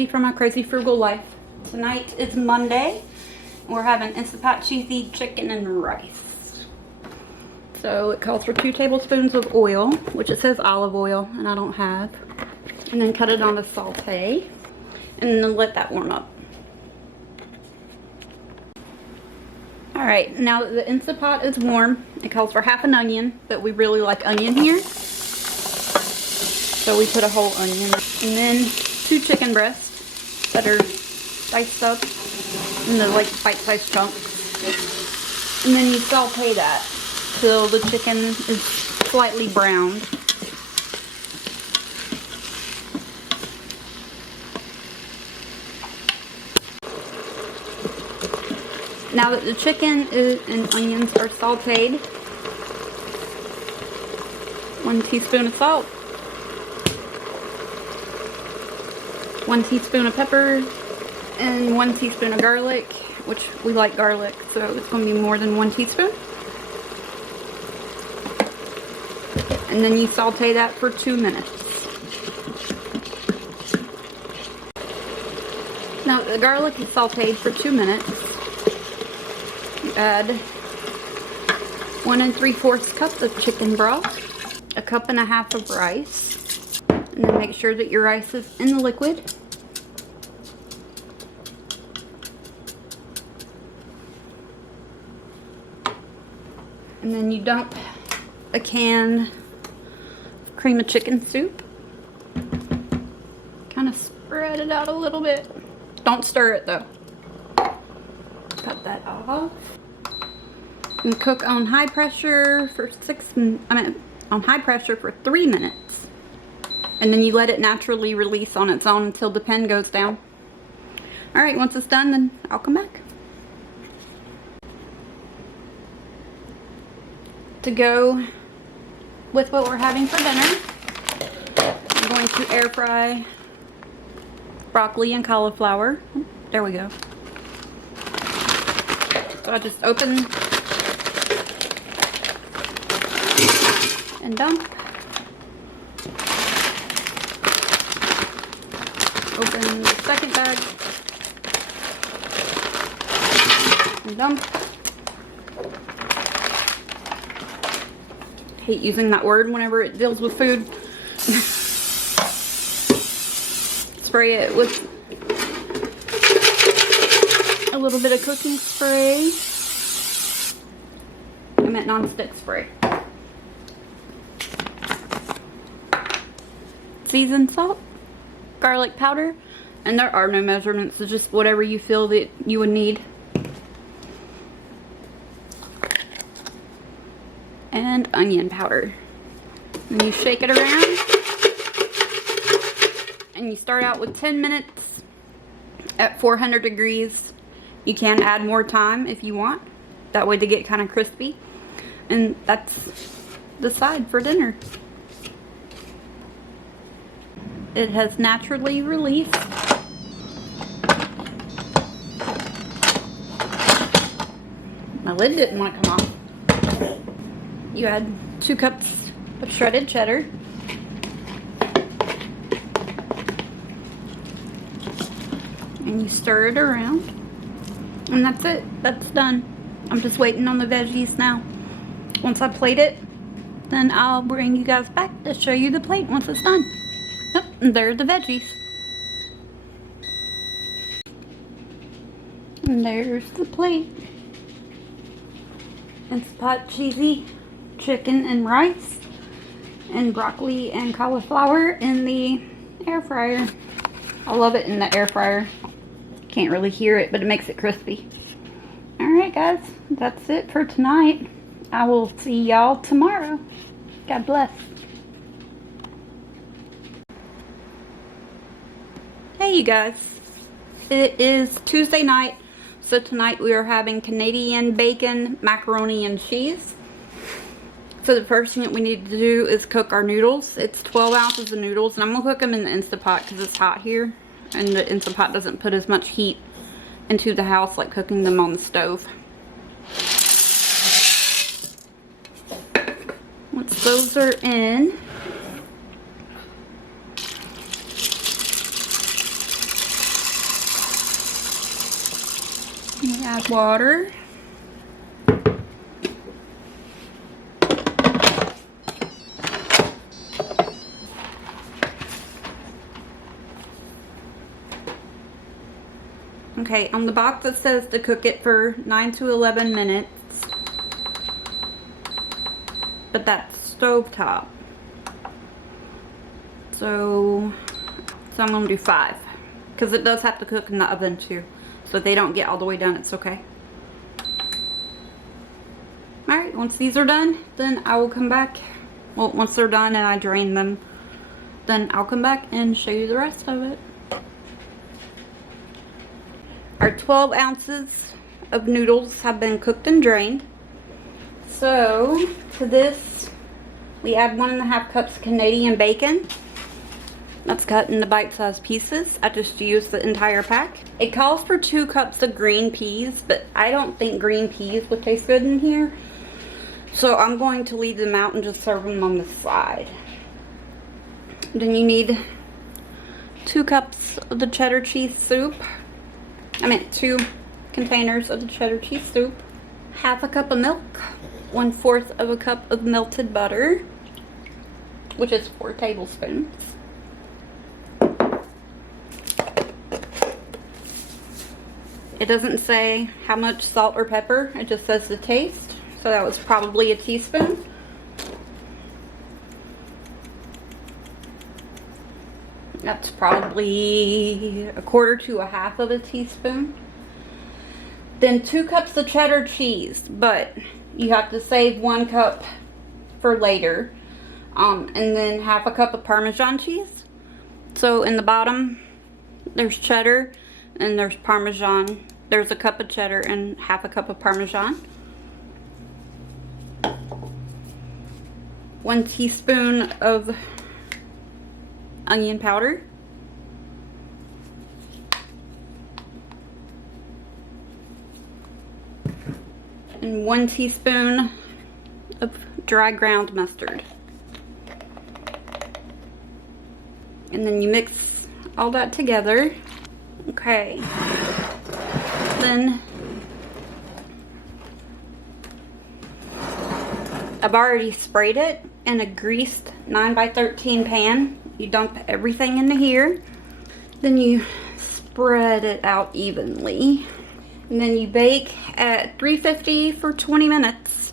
Angie from My Crazy Frugal Life. Tonight is Monday, and we're having Instapot cheesy chicken and rice. So it calls for 2 tablespoons of oil, which it says olive oil, and I don't have. And then cut it on a saute, and then let that warm up. Alright, now that the Instapot is warm, it calls for half an onion, but we really like onion here. So we put a whole onion. And then 2 chicken breasts that are diced up into like bite-sized chunks. And then you saute that till the chicken is slightly browned. Now that the chicken and onions are sauteed, 1 teaspoon of salt, 1 teaspoon of pepper, and 1 teaspoon of garlic, which we like garlic, so it's going to be more than 1 teaspoon. And then you saute that for 2 minutes. Now the garlic is sauteed for 2 minutes. You add 1 3/4 cups of chicken broth, 1.5 cups of rice, and then make sure that your rice is in the liquid. And then you dump a can of cream of chicken soup. Kind of spread it out a little bit. Don't stir it though. Cut that off. And cook on high pressure for 3 minutes. And then you let it naturally release on its own until the pen goes down. Alright, once it's done, then I'll come back. To go with what we're having for dinner, I'm going to air fry broccoli and cauliflower. There we go. So I just open and dump. Open the second bag and dump. Hate using that word whenever it deals with food. Spray it with a little bit of cooking spray. I meant non-stick spray. Seasoned salt, garlic powder, and there are no measurements. It's just whatever you feel that you would need. And onion powder. And you shake it around. And you start out with 10 minutes at 400 degrees. You can add more time if you want. That way they get kind of crispy. And that's the side for dinner. It has naturally released. My lid didn't want to come off. You add 2 cups of shredded cheddar. And you stir it around. And that's it. That's done. I'm just waiting on the veggies now. Once I plate it, then I'll bring you guys back to show you the plate once it's done. Yep, and there are the veggies. And there's the plate. Instapot cheesy chicken and rice, and broccoli and cauliflower in the air fryer. I love it in the air fryer. Can't really hear it, but it makes it crispy. Alright guys, that's it for tonight. I will see y'all tomorrow. God bless. Hey you guys, it is Tuesday night, so tonight we are having Canadian bacon, macaroni, and cheese. So the first thing that we need to do is cook our noodles. It's 12 ounces of noodles, and I'm going to cook them in the Instapot because it's hot here. And the Instapot doesn't put as much heat into the house like cooking them on the stove. Once those are in, We add water. Okay, on the box it says to cook it for 9 to 11 minutes. But that's stovetop. So I'm gonna do 5. Because it does have to cook in the oven too. So if they don't get all the way done, it's okay. Alright, once these are done, then I will come back. Well, once they're done and I drain them, then I'll come back and show you the rest of it. Our 12 ounces of noodles have been cooked and drained. So to this, we add 1.5 cups Canadian bacon. That's cut into bite-sized pieces. I just used the entire pack. It calls for 2 cups of green peas, but I don't think green peas would taste good in here. So I'm going to leave them out and just serve them on the side. Then you need 2 cups of the cheddar cheese soup. 2 containers of the cheddar cheese soup. 1/2 cup of milk. 1/4 of a cup of melted butter, which is 4 tablespoons. It doesn't say how much salt or pepper, it just says the taste. So that was probably a teaspoon. That's probably 1/4 to 1/2 of a teaspoon. Then 2 cups of cheddar cheese, but you have to save 1 cup for later. And then 1/2 cup of Parmesan cheese. So in the bottom, there's cheddar and there's Parmesan. There's a cup of cheddar and 1/2 cup of Parmesan. 1 teaspoon of onion powder. And 1 teaspoon of dry ground mustard. And then you mix all that together. Okay. Then I've already sprayed it in a greased 9x13 pan. You dump everything into here. Then you spread it out evenly. And then you bake at 350 for 20 minutes.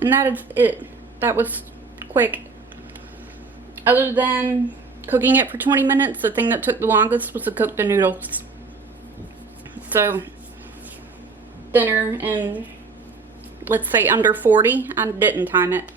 And that is it. That was quick. Other than cooking it for 20 minutes, the thing that took the longest was to cook the noodles. So, dinner in, let's say, under 40. I didn't time it.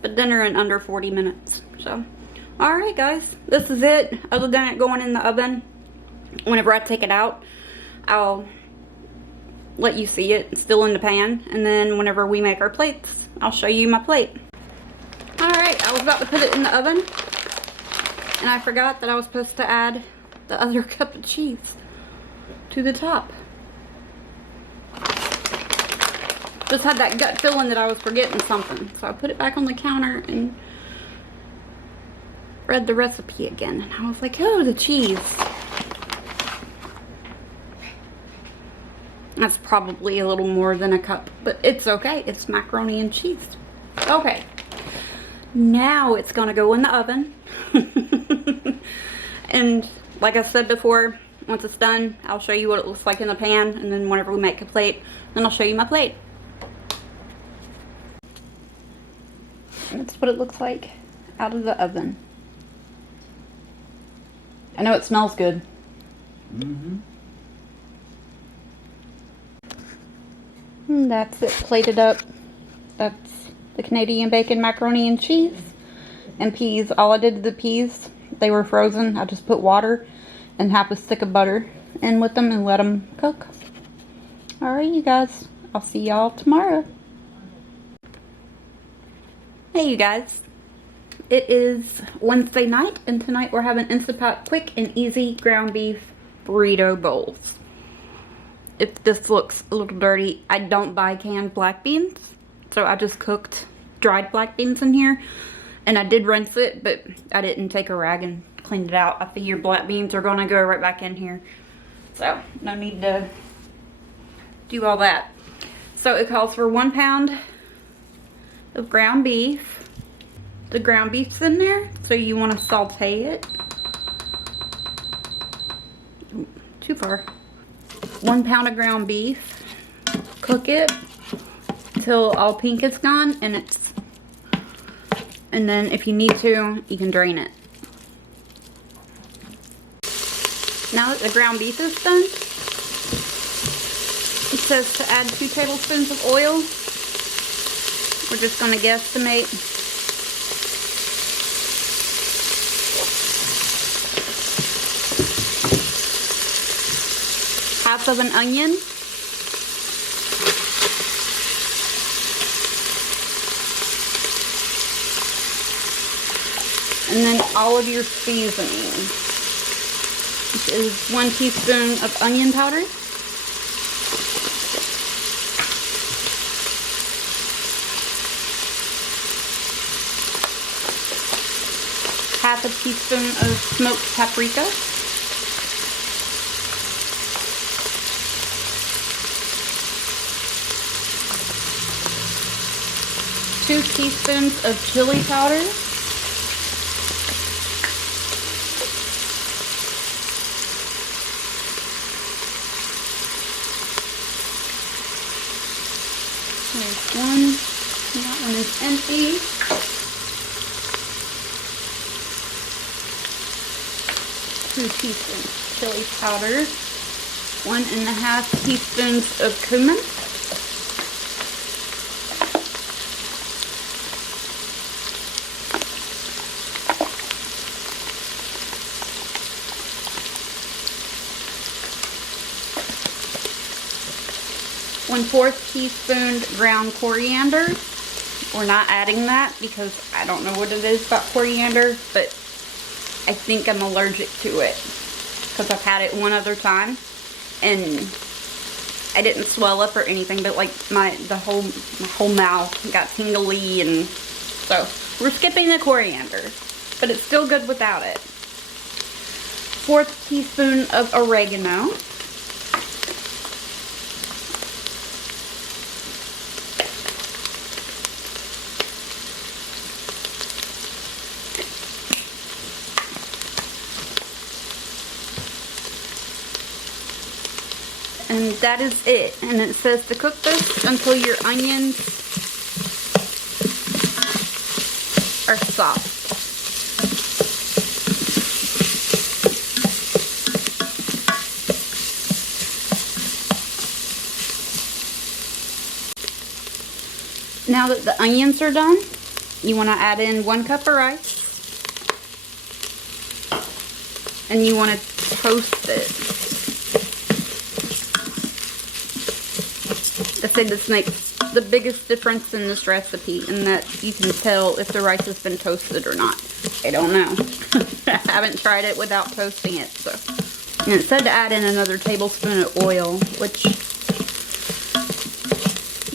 But dinner in under 40 minutes. So, alright guys. This is it. Other than it going in the oven, whenever I take it out, I'll let you see it. It's still in the pan. And then whenever we make our plates, I'll show you my plate. Alright, I was about to put it in the oven. And I forgot that I was supposed to add the other cup of cheese to the top. Just had that gut feeling that I was forgetting something. So I put it back on the counter and read the recipe again. And I was like, oh, the cheese. That's probably a little more than a cup, but it's okay. It's macaroni and cheese. Okay. Now it's gonna go in the oven. And like I said before, once it's done, I'll show you what it looks like in the pan, and then whenever we make a plate, then I'll show you my plate. That's what it looks like out of the oven. I know it smells good. Mm-hmm. And that's it plated up. That's the Canadian bacon, macaroni and cheese, and peas. All I did to the peas, they were frozen. I just put water and 1/2 stick of butter in with them and let them cook. Alright you guys, I'll see y'all tomorrow. Hey you guys, it is Wednesday night and tonight we're having Instant Pot quick and easy ground beef burrito bowls. If this looks a little dirty, I don't buy canned black beans, so I just cooked dried black beans in here. And I did rinse it, but I didn't take a rag and clean it out. I figure black beans are gonna go right back in here, so no need to do all that. So it calls for 1 pound of ground beef. The ground beef's in there, so you want to saute it. Ooh, too far. 1 pound of ground beef. Cook it till all pink is gone, and then if you need to, you can drain it. Now that the ground beef is done, it says to add 2 tablespoons of oil. We're just going to guesstimate. Half of an onion. And then all of your seasoning, which is 1 teaspoon of onion powder, half a teaspoon of smoked paprika, two teaspoons of chili powder, there's one, that one is empty. 2 teaspoons chili powder, 1.5 teaspoons of cumin, one-fourth teaspoon ground coriander. We're not adding that because I don't know what it is about coriander, but I think I'm allergic to it because I've had it one other time and I didn't swell up or anything, but like my whole mouth got tingly, and so we're skipping the coriander, but it's still good without it. 1/4 teaspoon of oregano. And that is it. And it says to cook this until your onions are soft. Now that the onions are done, you want to add in 1 cup of rice. And you want to toast it. I say this makes the biggest difference in this recipe, and that you can tell if the rice has been toasted or not. I don't know. I haven't tried it without toasting it. So, and it said to add in another tablespoon of oil, which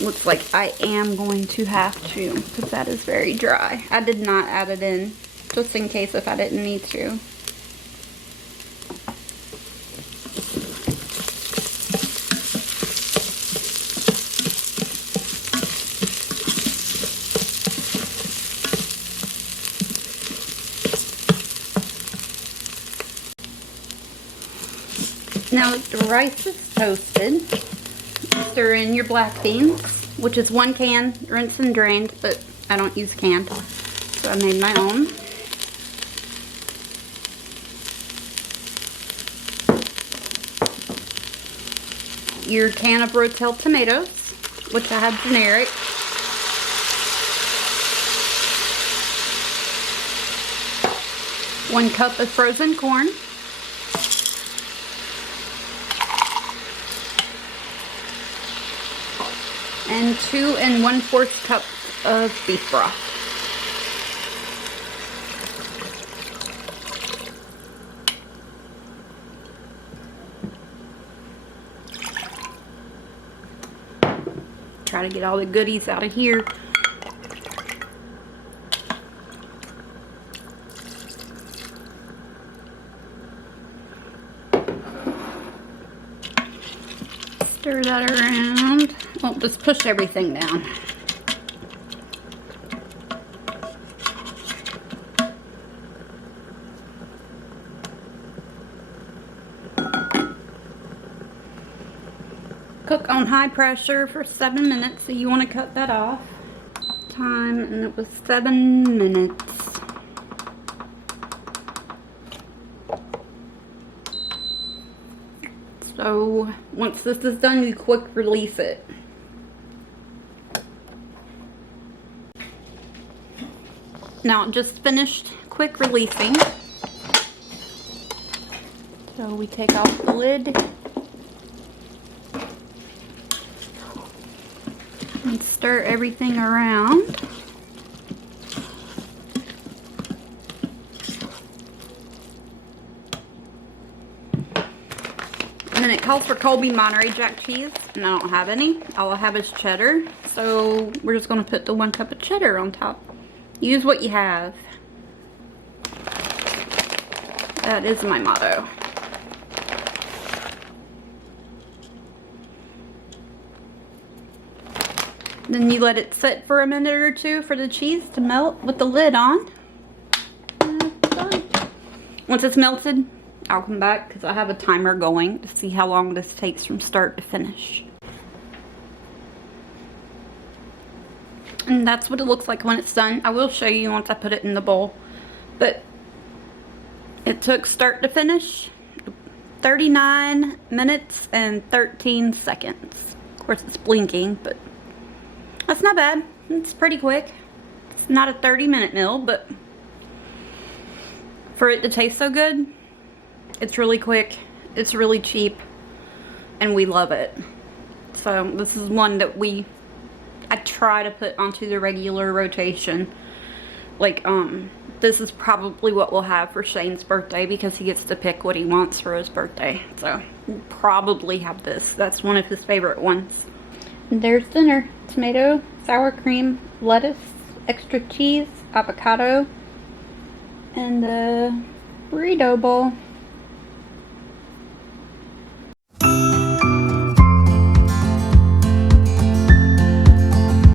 looks like I am going to have to, because that is very dry. I did not add it in, just in case if I didn't need to. Now that the rice is toasted, stir in your black beans, which is 1 can, rinsed and drained, but I don't use canned, so I made my own. Your can of rotel tomatoes, which I have generic. One cup of frozen corn. And 2 1/4 cups of beef broth. Try to get all the goodies out of here. Stir that around. Well, just push everything down. Cook on high pressure for 7 minutes, so you want to cut that off. Time, and it was 7 minutes. So once this is done, you quick release it. Now it just finished quick releasing. So we take off the lid and stir everything around. And then it calls for Colby Monterey Jack cheese, and I don't have any. All I have is cheddar, so we're just going to put the 1 cup of cheddar on top. Use what you have. That is my motto. Then you let it sit for a minute or two for the cheese to melt with the lid on. And it's done. Once it's melted, I'll come back because I have a timer going to see how long this takes from start to finish. And that's what it looks like when it's done. I will show you once I put it in the bowl. But it took start to finish 39 minutes and 13 seconds. Of course it's blinking, but that's not bad. It's pretty quick. It's not a 30-minute meal, but for it to taste so good, it's really quick, it's really cheap, and we love it. So this is one that I try to put onto the regular rotation. Like, this is probably what we'll have for Shane's birthday because he gets to pick what he wants for his birthday. So we'll probably have this. That's one of his favorite ones. And there's dinner. Tomato, sour cream, lettuce, extra cheese, avocado, and the burrito bowl.